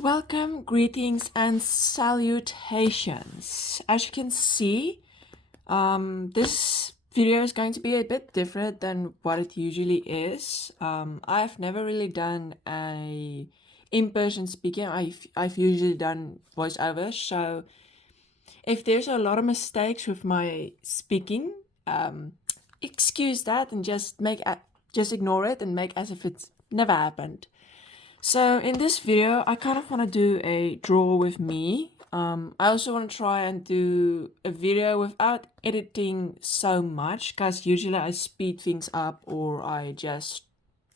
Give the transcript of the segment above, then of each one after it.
Welcome, greetings, and salutations. As you can see, this video is going to be a bit different than what it usually is. I've never really done a in-person speaking. I've usually done voiceover, so if there's a lot of mistakes with my speaking, excuse that and just ignore it and make as if it's never happened. So in this video, I kind of want to do a draw with me. I also want to try and do a video without editing so much, because usually I speed things up or I just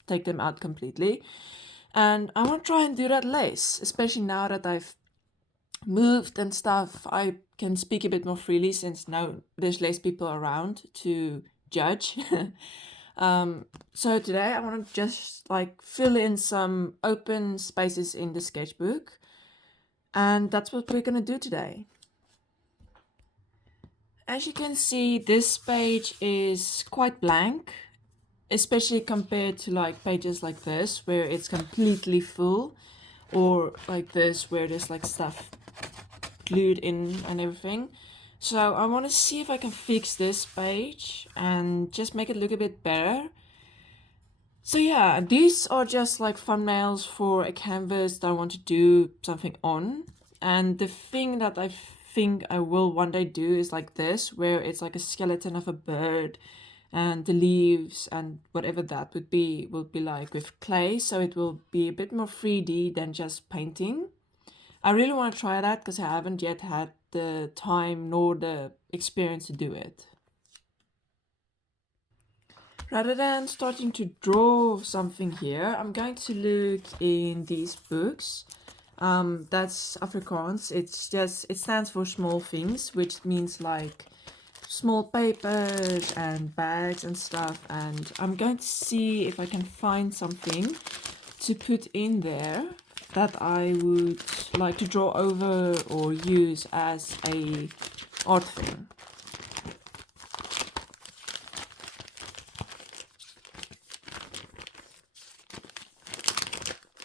take them out completely. And I want to try and do that less, especially now that I've moved and stuff. I can speak a bit more freely since now there's less people around to judge. So today I want to just like fill in some open spaces in the sketchbook, and that's what we're gonna do today. As you can see, this page is quite blank, especially compared to like pages like this where it's completely full, or like this where there's like stuff glued in and everything. So I want to see if I can fix this page and just make it look a bit better. So yeah, these are just like thumbnails for a canvas that I want to do something on. And the thing that I think I will one day do is like this, where it's like a skeleton of a bird and the leaves and whatever that would be will be like with clay, so it will be a bit more 3D than just painting. I really want to try that because I haven't yet had the time nor the experience to do it. Rather than starting to draw something here, I'm going to look in these books. That's Afrikaans. It stands for small things, which means like small papers and bags and stuff. And I'm going to see if I can find something to put in there that I would like to draw over or use as a art thing.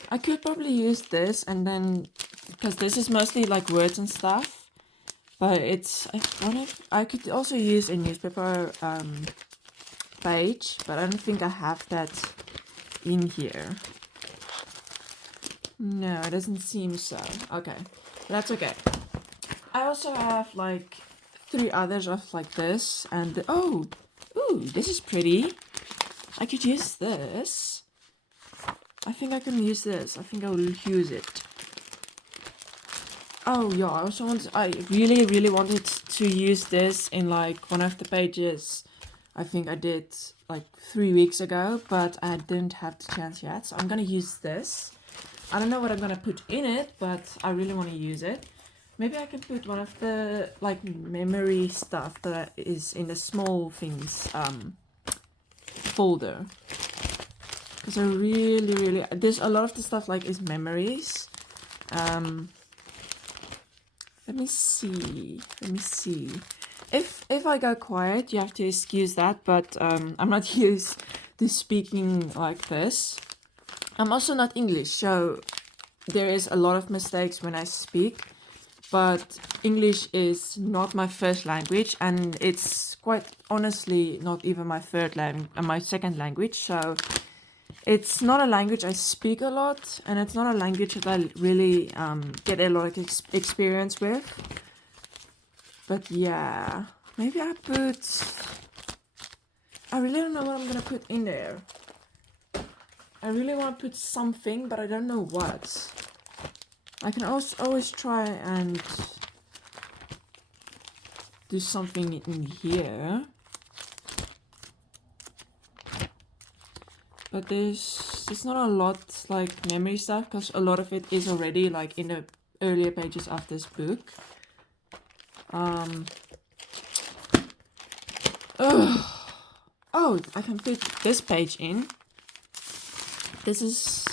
I could probably use this and then, because this is mostly like words and stuff, but I could also use a newspaper page, but I don't think I have that in here. No, it doesn't seem so. Okay, that's okay. I also have like 3 others of like this, and ooh, this is pretty. I could use this. I think I can use this. I think I will use it. Oh yeah, I really wanted to use this in like one of the pages I think I did like 3 weeks ago, but I didn't have the chance yet. So I'm gonna use this. I don't know what I'm gonna put in it, but I really want to use it. Maybe I can put one of the like memory stuff that is in the small things folder. Because I really there's a lot of the stuff like is memories. Let me see. If I go quiet, you have to excuse that, but I'm not used to speaking like this. I'm also not English, so there is a lot of mistakes when I speak, but English is not my first language, and it's quite honestly not even my my second language, so it's not a language I speak a lot, and it's not a language that I really get a lot of experience with. But yeah, maybe I really don't know what I'm gonna put in there. I really want to put something, but I don't know what. I can also always try and do something in here. But there's not a lot like memory stuff, because a lot of it is already like in the earlier pages of this book. Oh, I can put this page in. This is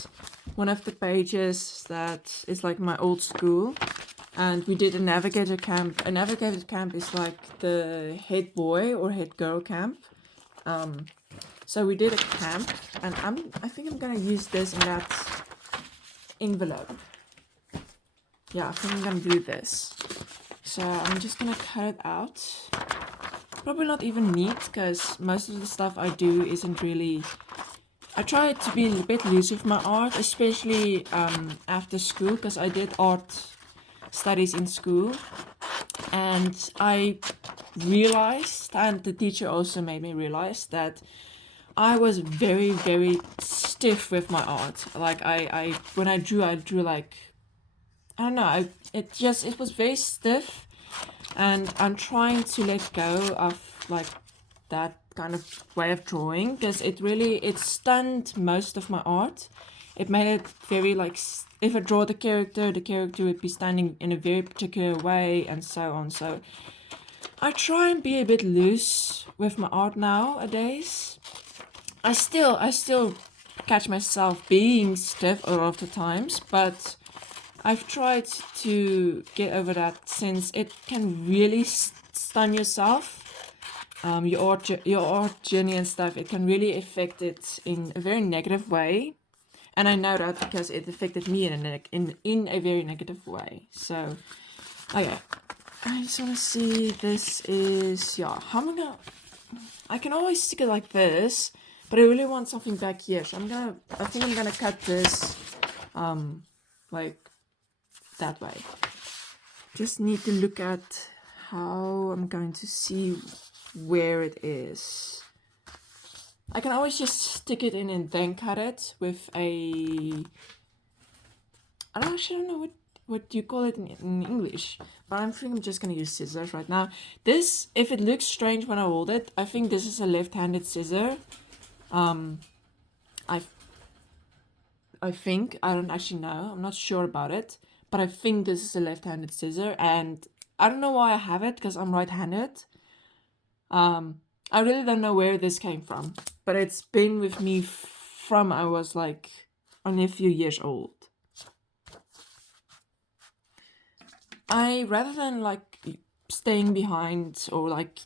one of the pages that is like my old school, and we did a navigator camp. A navigator camp is like the head boy or head girl camp. So we did a camp, and I think I'm gonna use this in that envelope. yeah, I think I'm gonna do this. So I'm just gonna cut it out. Probably not even neat, because most of the stuff I do isn't really... I try to be a bit loose with my art, especially after school, because I did art studies in school. And I realized, and the teacher also made me realize, that I was very, very stiff with my art. Like when I drew like, I don't know, it was very stiff, and I'm trying to let go of like that kind of way of drawing, because it stunned most of my art. It made it very like, if I draw the character would be standing in a very particular way, and so on. So I try and be a bit loose with my art nowadays. I still catch myself being stiff a lot of the times, but I've tried to get over that, since it can really stun yourself. Your art journey and stuff, it can really affect it in a very negative way. And I know that because it affected me in a very negative way. So, okay. I just want to see, this is, yeah, how am I gonna... I can always stick it like this, but I really want something back here. So I think I'm gonna cut this, like that way. Just need to look at how I'm going to see where it is. I can always just stick it in and then cut it with a... I don't know what you call it in English, but I think I'm just gonna use scissors right now. This, if it looks strange when I hold it, I think this is a left-handed scissor. I think, I don't actually know, I'm not sure about it, but I think this is a left-handed scissor, and I don't know why I have it, because I'm right-handed. I really don't know where this came from, but it's been with me from I was like only a few years old. Rather than like staying behind or like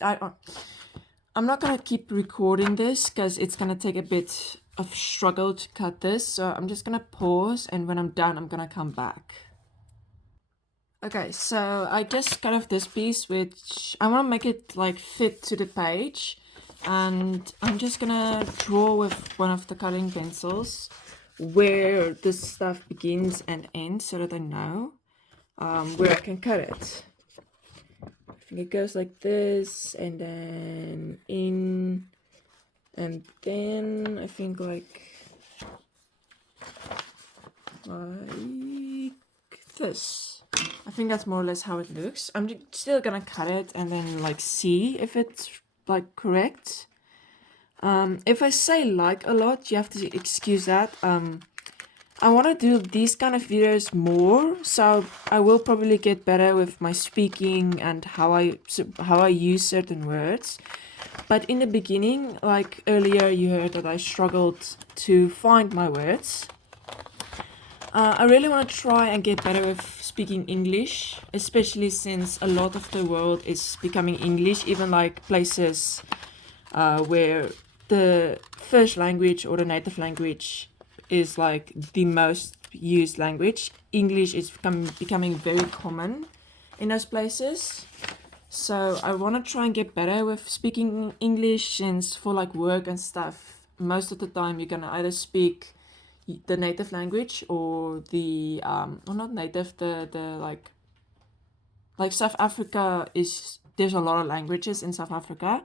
I'm not gonna keep recording this, because it's gonna take a bit of struggle to cut this, so I'm just gonna pause, and when I'm done, I'm gonna come back. Okay, so I just cut off this piece, which I want to make it like fit to the page, and I'm just gonna draw with one of the cutting pencils where this stuff begins and ends, so that I know where I can cut it. I think it goes like this, and then in, and then I think like this. I think that's more or less how it looks. I'm still gonna cut it and then like see if it's like correct. If I say like a lot, you have to excuse that. I want to do these kind of videos more, so I will probably get better with my speaking and how I use certain words. But in the beginning, like earlier, you heard that I struggled to find my words. I really want to try and get better with speaking English, especially since a lot of the world is becoming English, even like places where the first language or the native language is like the most used language. English is becoming very common in those places. So I want to try and get better with speaking English, since for like work and stuff, most of the time you're gonna either speak the native language or the or not native, the like South Africa is, there's a lot of languages in South Africa.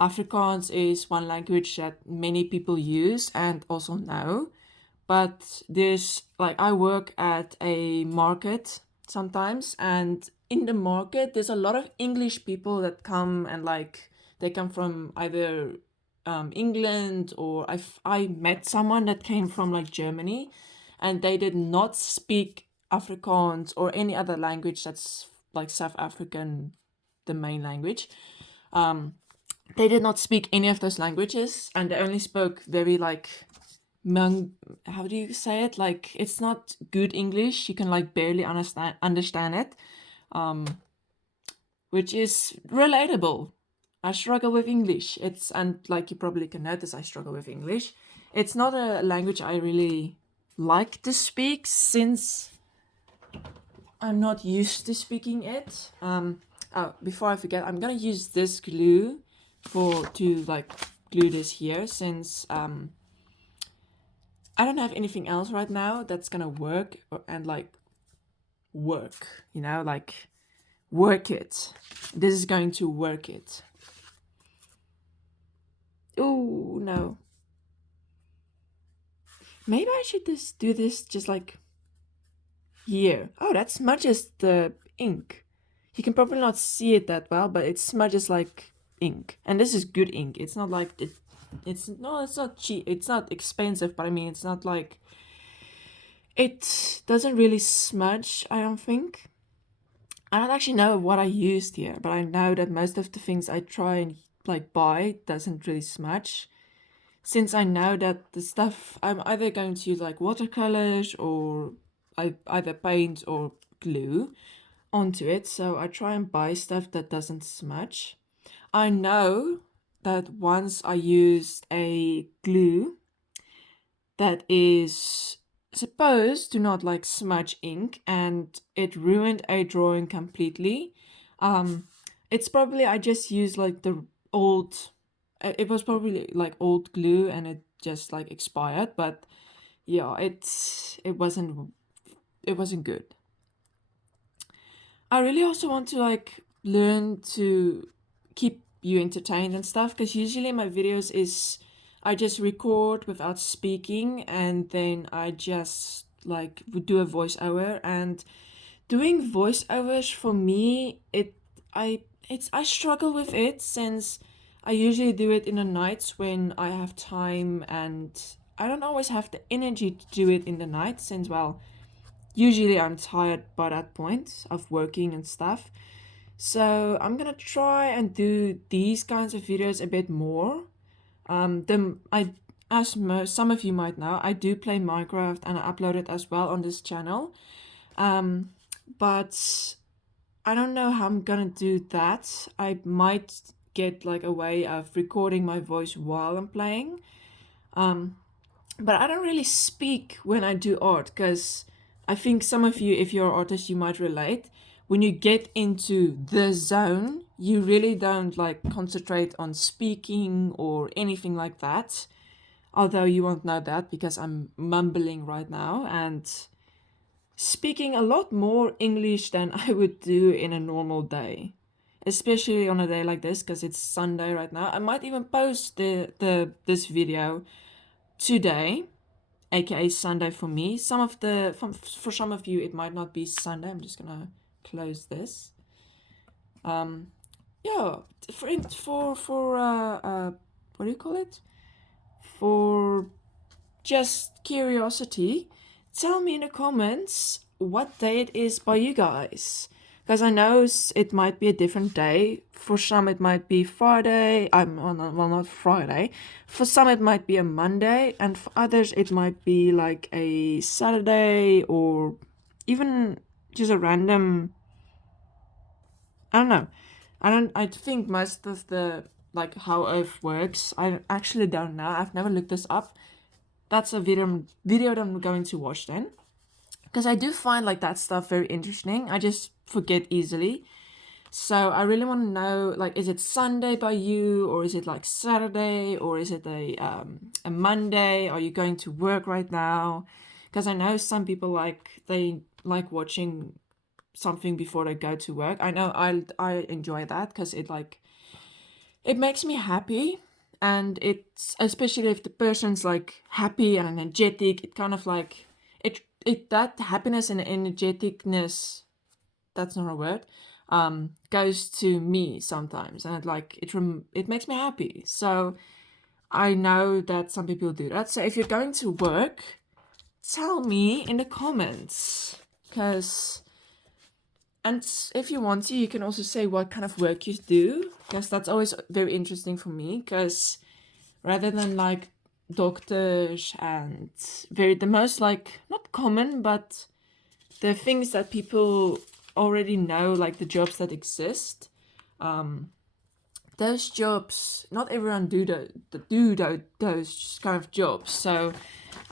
Afrikaans is one language that many people use and also know, but there's like, I work at a market sometimes, and in the market there's a lot of English people that come, and like they come from either England, or I met someone that came from like Germany, and they did not speak Afrikaans or any other language that's like South African, the main language. They did not speak any of those languages, and they only spoke very like how do you say it? Like, it's not good English. You can like barely understand it, which is relatable. I struggle with English. And like you probably can notice, I struggle with English. It's not a language I really like to speak, since I'm not used to speaking it. Oh, before I forget, I'm gonna use this glue to like glue this here, since I don't have anything else right now that's gonna work and like work, like work it. This is going to work it. Oh no. Maybe I should just do this just like here. Oh, that smudges the ink. You can probably not see it that well, but it smudges like ink. And this is good ink. It's not like it's not cheap. It's not expensive, but I mean, it's not like it doesn't really smudge, I don't think. I don't actually know what I used here, but I know that most of the things I try and like buy doesn't really smudge. Since I know that the stuff I'm either going to use like watercolors or either paint or glue onto it, so I try and buy stuff that doesn't smudge. I know that once I used a glue that is supposed to not like smudge ink, and it ruined a drawing completely. It's probably I just used like the old it was probably like old glue and it just like expired, but yeah, it wasn't good. I really also want to like learn to keep you entertained and stuff, because usually my videos is I just record without speaking, and then I just like would do a voiceover. And doing voiceovers for me, I struggle with it, since I usually do it in the nights when I have time, and I don't always have the energy to do it in the night, since well, usually I'm tired by that point of working and stuff. So I'm gonna try and do these kinds of videos a bit more. Then some of you might know, I do play Minecraft and I upload it as well on this channel. But I don't know how I'm gonna do that. I might get like a way of recording my voice while I'm playing. But I don't really speak when I do art, because I think some of you, if you're an artist, you might relate. When you get into the zone, you really don't like concentrate on speaking or anything like that. Although you won't know that because I'm mumbling right now and speaking a lot more English than I would do in a normal day. Especially on a day like this, because it's Sunday right now. I might even post this video today, aka Sunday for me. For some of you, it might not be Sunday. I'm just gonna close this. Yeah, for what do you call it? For just curiosity, tell me in the comments what day it is by you guys. Because I know it might be a different day. For some, it might be Friday. Well, not Friday. For some, it might be a Monday, and for others, it might be like a Saturday, or even just a random. I don't know. I think most of the like how Earth works, I actually don't know. I've never looked this up. That's a video that I'm going to watch then, because I do find like that stuff very interesting. I just forget easily. So I really want to know, like, is it Sunday by you, or is it like Saturday, or is it a Monday? Are you going to work right now? Because I know some people they like watching something before they go to work. I know I enjoy that, because it makes me happy, and it's especially if the person's like happy and energetic. It kind of like it that happiness and energeticness, that's not a word, goes to me sometimes, and it makes me happy. So I know that some people do that. So if you're going to work, tell me in the comments, because and if you want to, you can also say what kind of work you do, because that's always very interesting for me. Because rather than like doctors and the most like not common, but the things that people already know, like the jobs that exist, those jobs, not everyone those kind of jobs. So,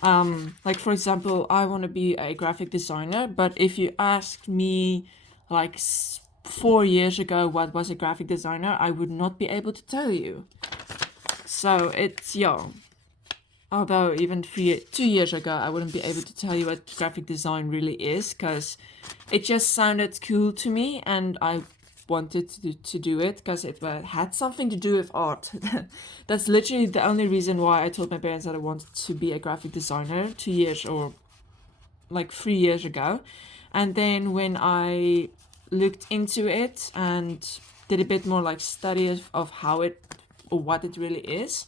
like for example, I want to be a graphic designer, but if you asked me like 4 years ago what was a graphic designer, I would not be able to tell you. So it's although even 2 years ago, I wouldn't be able to tell you what graphic design really is, because it just sounded cool to me, and I wanted to do it because it had something to do with art. That's literally the only reason why I told my parents that I wanted to be a graphic designer 2 years or like 3 years ago. And then when I looked into it and did a bit more like study of how it or what it really is,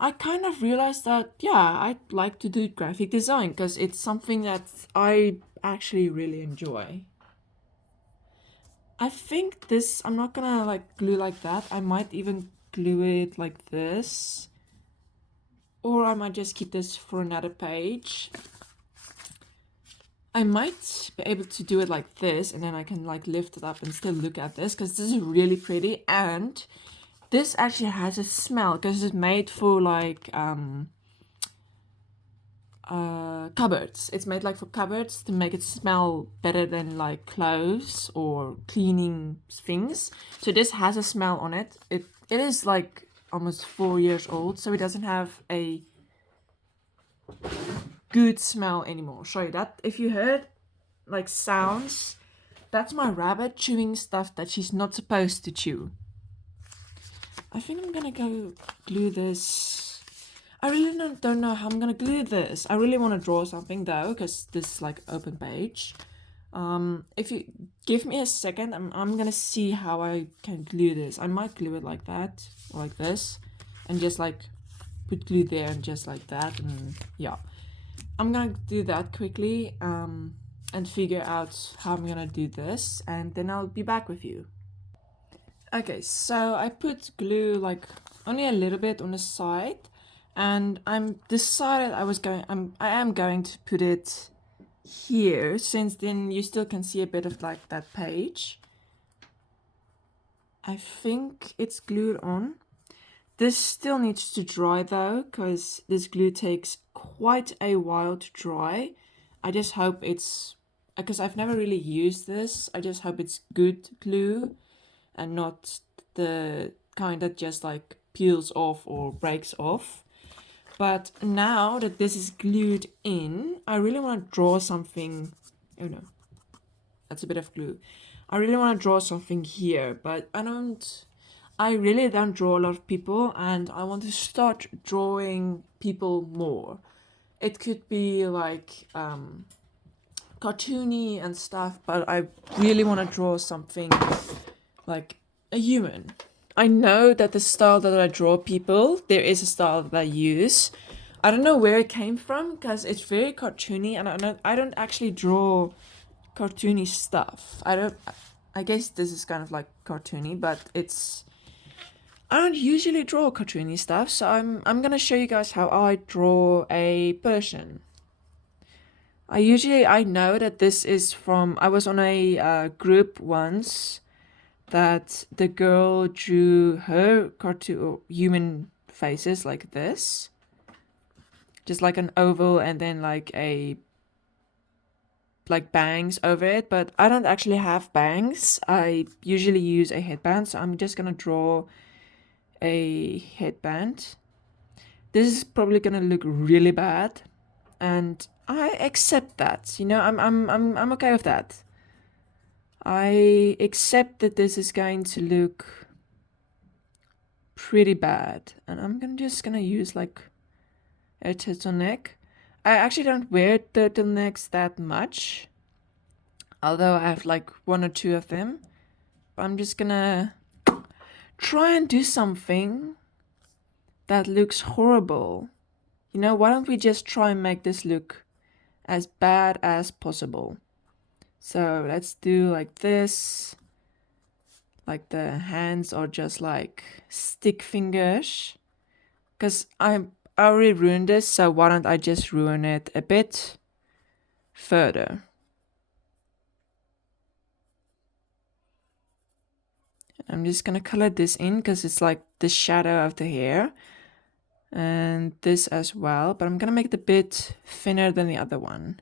I kind of realized that, yeah, I'd like to do graphic design because it's something that I actually really enjoy. I think this, I'm not gonna like glue like that. I might even glue it like this. Or I might just keep this for another page. I might be able to do it like this, and then I can like lift it up and still look at this, because this is really pretty. And this actually has a smell because it's made for like cupboards. It's made like for cupboards to make it smell better than like clothes or cleaning things. So this has a smell on it. It is like almost 4 years old, so it doesn't have a good smell anymore. Show you that. If you heard like sounds, that's my rabbit chewing stuff that she's not supposed to chew. I think I'm gonna go glue this. I really don't know how I'm gonna glue this. I really want to draw something though, because this is like open page. If you give me a second, I'm gonna see how I can glue this. I might glue it like that, or like this, and just like put glue there and just like that, and yeah. I'm gonna do that quickly, and figure out how I'm gonna do this, and then I'll be back with you. Okay, so I put glue like only a little bit on the side, and I'm decided I am going to put it here, since then you still can see a bit of like that page. I think it's glued on. This still needs to dry though, because this glue takes quite a while to dry. I just hope it's, because I've never really used this, I just hope it's good glue and not the kind that just like peels off or breaks off. But now that this is glued in, I really want to draw something. Oh no, that's a bit of glue. I really want to draw something here, but I really don't draw a lot of people, and I want to start drawing people more. It could be like cartoony and stuff, but I really want to draw something like a human. I know that the style that I draw people, there is a style that I use. I don't know where it came from, because it's very cartoony, and I don't actually draw cartoony stuff. I guess this is kind of like cartoony, but I don't usually draw cartoony stuff, so I'm gonna show you guys how I draw a person. I know that this is from, I was on a group once that the girl drew her cartoon human faces like this, just like an oval, and then like bangs over it, but I don't actually have bangs. I usually use a headband, so I'm just gonna draw a headband. This is probably gonna look really bad, and I accept that. I'm okay with that. I accept that this is going to look pretty bad, and I'm just gonna use like a turtleneck. I actually don't wear turtlenecks that much, although I have like one or two of them. But I'm just gonna try and do something that looks horrible. Why don't we just try and make this look as bad as possible? So let's do like this. Like the hands are just like stick fingers. Because I already ruined this, so why don't I just ruin it a bit further? I'm just gonna color this in because it's like the shadow of the hair. And this as well, but I'm gonna make it a bit thinner than the other one.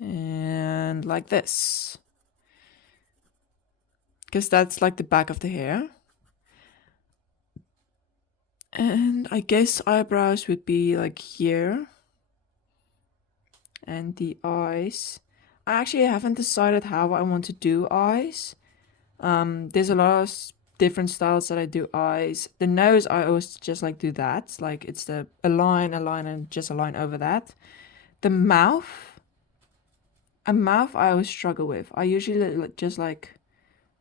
And like this. Because that's like the back of the hair. And I guess eyebrows would be like here. And the eyes. I actually haven't decided how I want to do eyes. There's a lot of different styles that I do eyes. The nose, I always just like do that. Like it's a line, and just a line over that. The mouth, a mouth I always struggle with. I usually just like,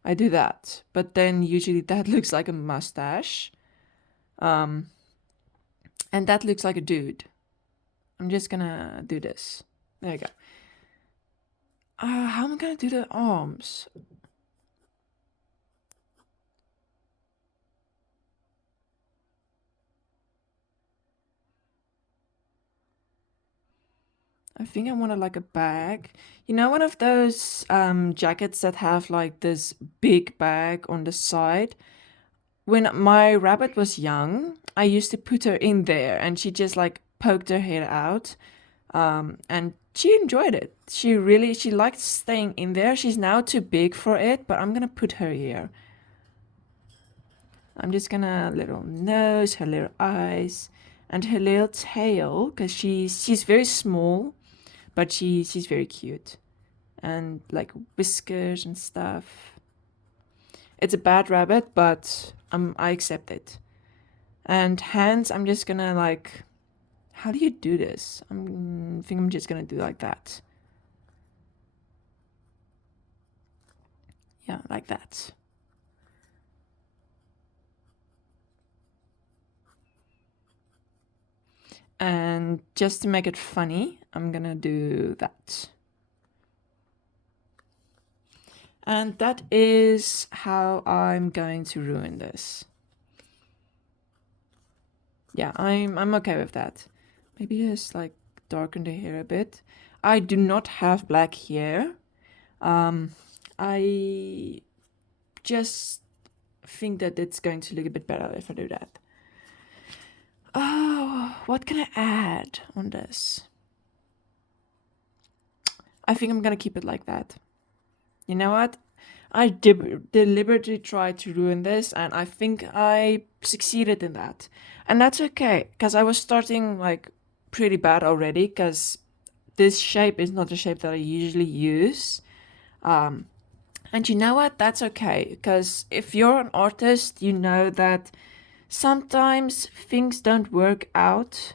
I do that. But then usually that looks like a mustache. And that looks like a dude. I'm just gonna do this. There you go. How am I gonna do the arms? I think I wanted like a bag. You know, one of those jackets that have like this big bag on the side? When my rabbit was young, I used to put her in there and she just like poked her head out. And she enjoyed it. She liked staying in there. She's now too big for it, but I'm gonna put her here. I'm just gonna little nose, her little eyes, and her little tail, because she's very small, but she's very cute. And like whiskers and stuff. It's a bad rabbit, but I accept it. And hands, I'm just gonna like, how do you do this? I think I'm just gonna do like that. Yeah, like that. And just to make it funny, I'm gonna do that. And that is how I'm going to ruin this. Yeah, I'm okay with that. Maybe just like darken the hair a bit. I do not have black hair. I just think that it's going to look a bit better if I do that. Oh, what can I add on this? I think I'm gonna keep it like that. You know what? I deliberately tried to ruin this, and I think I succeeded in that. And that's okay, because I was starting like pretty bad already, because this shape is not the shape that I usually use. And you know what? That's okay, because if you're an artist, you know that sometimes things don't work out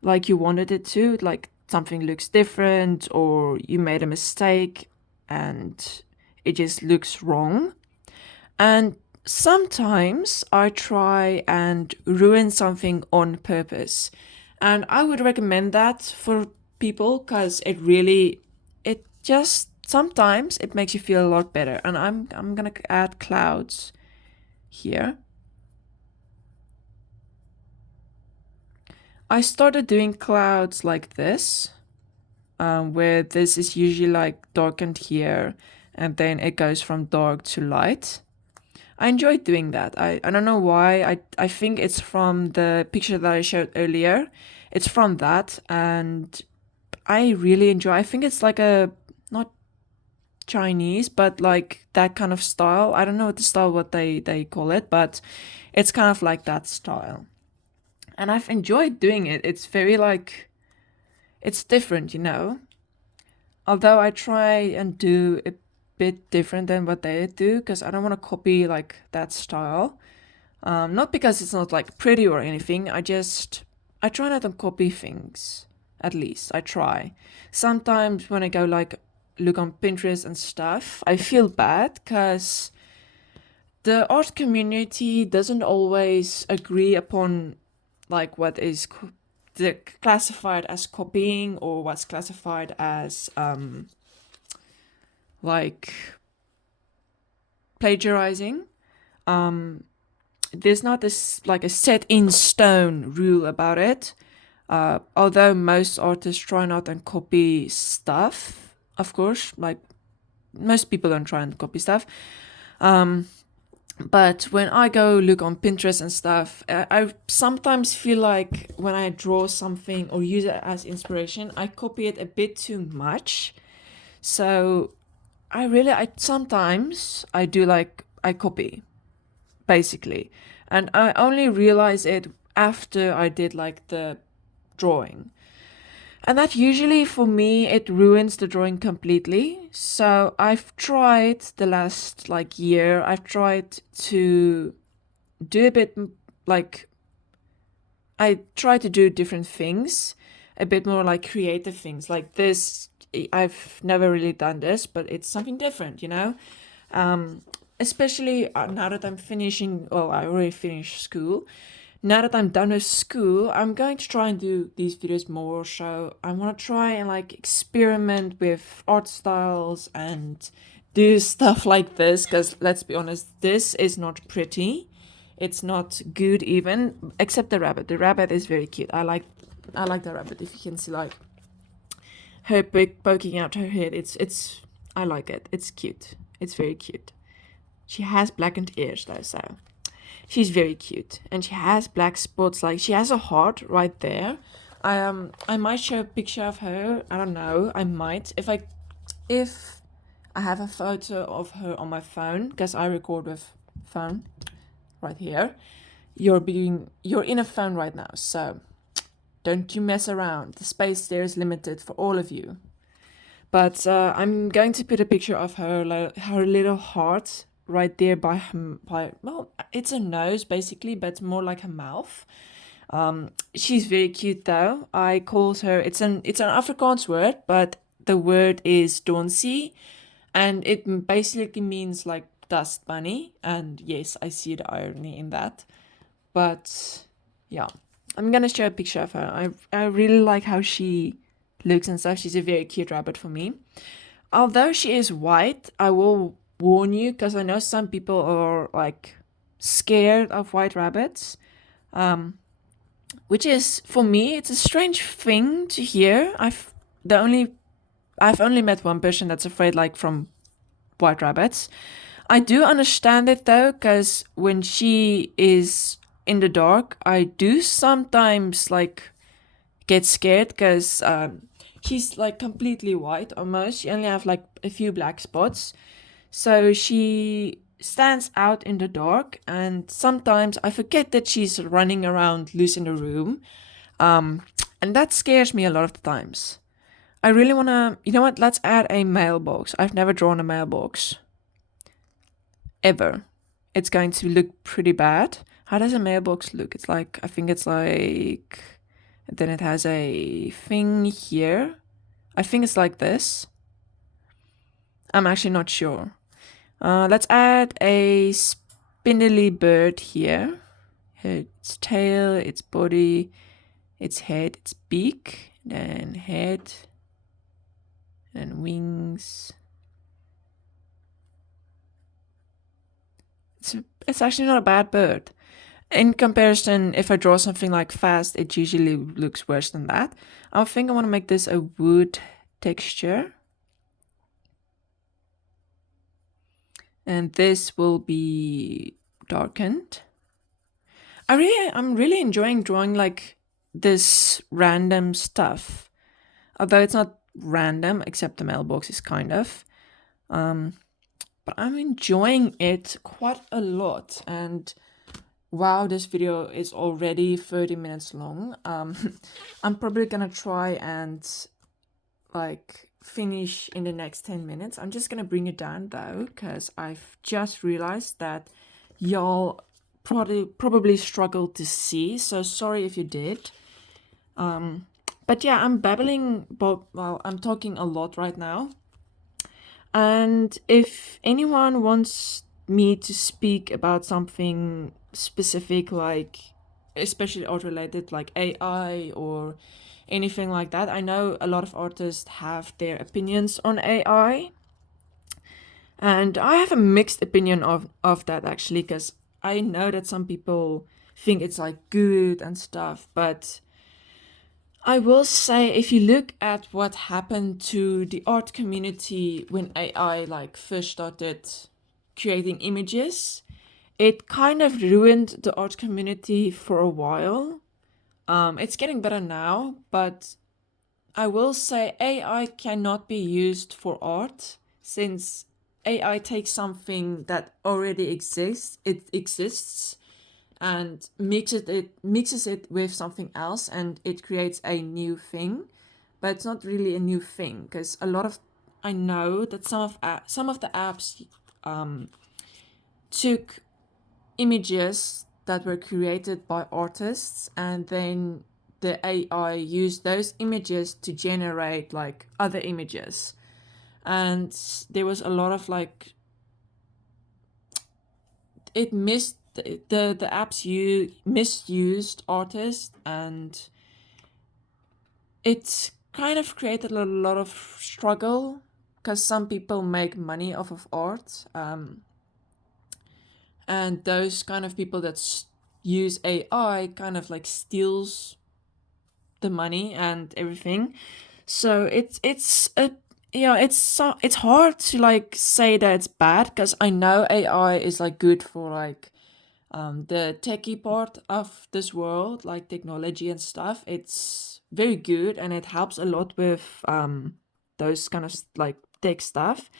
like you wanted it to, like something looks different or you made a mistake and it just looks wrong. And sometimes I try and ruin something on purpose. And I would recommend that for people because it just sometimes it makes you feel a lot better. And I'm gonna add clouds here. I started doing clouds like this, where this is usually like darkened here and then it goes from dark to light. I enjoyed doing that. I don't know why. I think it's from the picture that I showed earlier. It's from that, and I really enjoy. I think it's like a not Chinese, but like that kind of style. I don't know what the style what they call it, but it's kind of like that style. And I've enjoyed doing it. It's very like it's different, you know. Although I try and do a bit different than what they do because I don't want to copy like that style. Not because it's not like pretty or anything. I try not to copy things. At least I try. Sometimes when I go like look on Pinterest and stuff, I feel bad because the art community doesn't always agree upon like what is classified as copying or what's classified as like plagiarizing. There's not this like a set in stone rule about it. Although most artists try not and copy stuff, of course, like most people don't try and copy stuff. But when I go look on Pinterest and stuff, I sometimes feel like when I draw something or use it as inspiration, I copy it a bit too much. So I sometimes I do like I copy basically, and I only realize it after I did like the drawing. And that usually for me it ruins the drawing completely. So I've tried the last like year, I've tried to do a bit like I try to do different things, a bit more like creative things. Like this, I've never really done this, but it's something different, you know? Um, Especially now that I'm finishing, well, I already finished school. Now that I'm done with school, I'm going to try and do these videos more. So I want to try and like experiment with art styles and do stuff like this. Because let's be honest, this is not pretty. It's not good even, except the rabbit. The rabbit is very cute. I like the rabbit. If you can see like her poking out her head, it's I like it. It's cute. It's very cute. She has blackened ears though, so she's very cute, and she has black spots. Like she has a heart right there. I might show a picture of her. I don't know. I might if I have a photo of her on my phone because I record with phone right here. You're in a phone right now, so don't you mess around. The space there is limited for all of you. But I'm going to put a picture of her little heart right there by well, it's a nose basically, but more like a mouth. She's very cute though. I calls her. It's an Afrikaans word, but the word is donsie, and it basically means like dust bunny. And yes, I see the irony in that. But yeah, I'm gonna show a picture of her. I really like how she looks and stuff. She's a very cute rabbit for me. Although she is white, I will warn you because I know some people are like scared of white rabbits. Which is for me, it's a strange thing to hear. I've only met one person that's afraid like from white rabbits. I do understand it though, because when she is in the dark, I do sometimes like get scared because she's like completely white almost. She only have like a few black spots, so she stands out in the dark, and sometimes I forget that she's running around loose in the room, and that scares me a lot of the times. I really want to, you know what? Let's add a mailbox. I've never drawn a mailbox ever. It's going to look pretty bad. How does a mailbox look? It's like, I think it's like, then it has a thing here. I think it's like this. I'm actually not sure. Let's add a spindly bird here. Its tail, its body, its head, its beak, then head, and wings. It's actually not a bad bird. In comparison, if I draw something like fast, it usually looks worse than that. I think I want to make this a wood texture. And this will be darkened. I'm really enjoying drawing like this random stuff. Although it's not random, except the mailbox is kind of. But I'm enjoying it quite a lot. And wow, this video is already 30 minutes long. I'm probably gonna try and like finish in the next 10 minutes. I'm just gonna bring it down though, because I've just realized that y'all probably struggled to see, so sorry if you did. But yeah, I'm babbling, but well, I'm talking a lot right now. And if anyone wants me to speak about something specific, like especially art related, like AI or anything like that, I know a lot of artists have their opinions on AI. And I have a mixed opinion of that actually, because I know that some people think it's like good and stuff, but I will say if you look at what happened to the art community when AI like first started creating images. It kind of ruined the art community for a while. It's getting better now, but I will say AI cannot be used for art, since AI takes something that already exists, and mixes it with something else, and it creates a new thing. But it's not really a new thing, because I know that some of the apps took images that were created by artists, and then the AI used those images to generate like other images. And there was a lot of like, it missed the apps misused artists, and it kind of created a lot of struggle, because some people make money off of art, and those kind of people that use AI kind of like steals the money and everything. So it's a it's hard to like say that it's bad, because I know AI is like good for like the techie part of this world, like technology and stuff. It's very good, and it helps a lot with those kind of like tech stuff.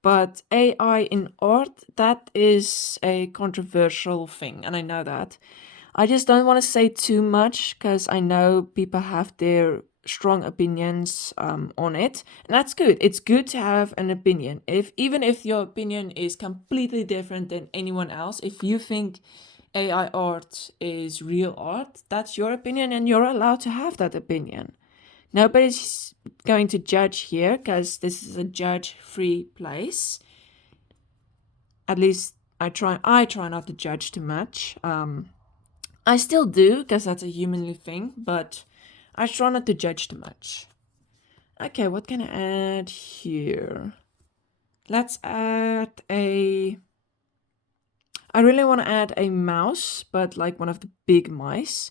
But AI in art, that is a controversial thing, and I know that. I just don't want to say too much, because I know people have their strong opinions on it, and that's good. It's good to have an opinion. Even if your opinion is completely different than anyone else, if you think AI art is real art, that's your opinion, and you're allowed to have that opinion. Nobody's going to judge here, because this is a judge-free place. At least I try not to judge too much. I still do, because that's a humanly thing, but I try not to judge too much. Okay, what can I add here? Let's add I really want to add a mouse, but like one of the big mice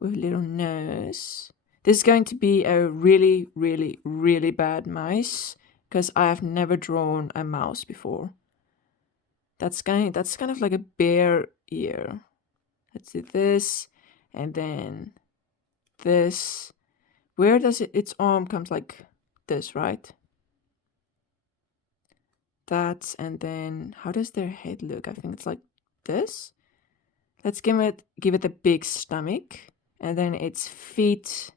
with a little nose. This is going to be a really, really, really bad mouse, because I have never drawn a mouse before. That's kind of like a bear ear. Let's do this, and then this. Where does its arm comes like this, right? That, and then how does their head look? I think it's like this. Let's give it a big stomach, and then its feet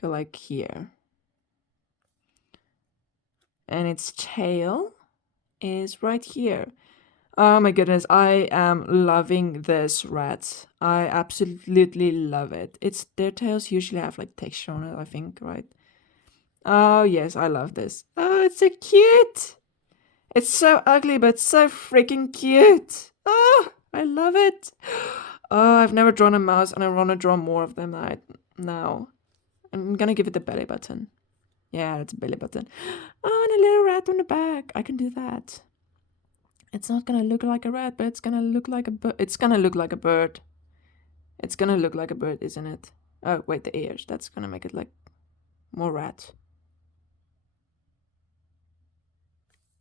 go like here. And its tail is right here. Oh my goodness, I am loving this rat. I absolutely love it. Their tails usually have like texture on it, I think, right? Oh yes, I love this. Oh, it's so cute. It's so ugly, but so freaking cute. Oh, I love it. Oh, I've never drawn a mouse, and I want to draw more of them now. I'm gonna give it the belly button. Yeah, it's a belly button. Oh, and a little rat on the back. I can do that. It's not gonna look like a rat, but it's gonna look like a bird. It's gonna look like a bird. It's gonna look like a bird, isn't it? Oh, wait, the ears. That's gonna make it like more rat.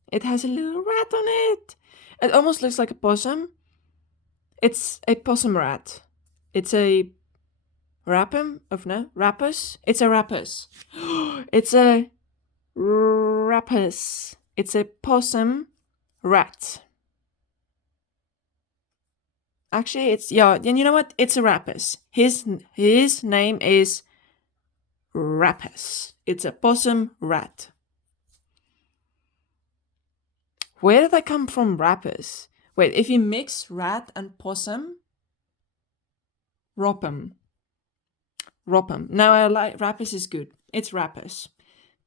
It has a little rat on it. It almost looks like a possum. It's a possum rat. It's a rapum of no rapus. It's a rapus. It's a rapus. It's a possum rat. Actually, it's and you know what? It's a rapus. His name is Rapus. It's a possum rat. Where did I come from, Rapus? Wait, if you mix rat and possum, Ropum. Now I like Rapus is good. It's Rapus.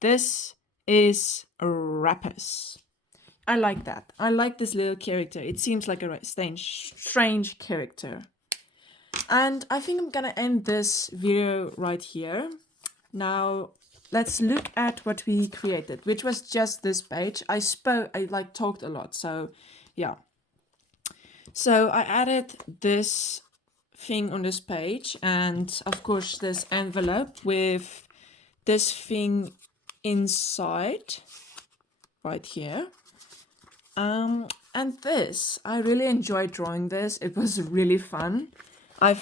This is Rapus. I like that. I like this little character. It seems like a strange character. And I think I'm gonna end this video right here. Now, let's look at what we created, which was just this page. I talked a lot, so yeah. So I added this thing on this page, and of course this envelope with this thing inside right here. And this, I really enjoyed drawing this. It was really fun. I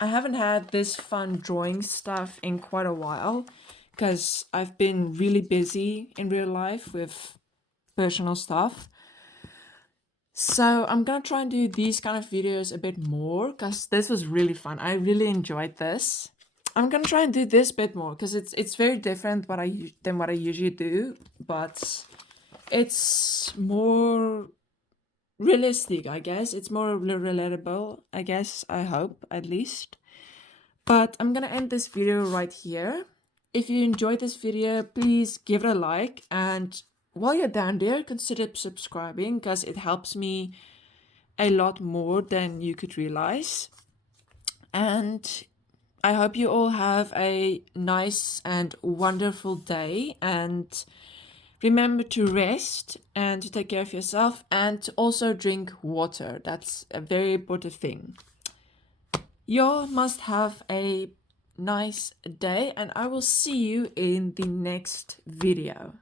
haven't had this fun drawing stuff in quite a while because I've been really busy in real life with personal stuff. So I'm gonna try and do these kind of videos a bit more because this was really fun. I really enjoyed this. I'm gonna try and do this bit more because it's very different than what I usually do, but it's more realistic, I guess. It's more relatable, I guess. I hope, at least. But I'm gonna end this video right here. If you enjoyed this video, please give it a like, and while you're down there, consider subscribing because it helps me a lot more than you could realize. And I hope you all have a nice and wonderful day, and remember to rest and to take care of yourself and to also drink water. That's a very important thing. You must have a nice day, and I will see you in the next video.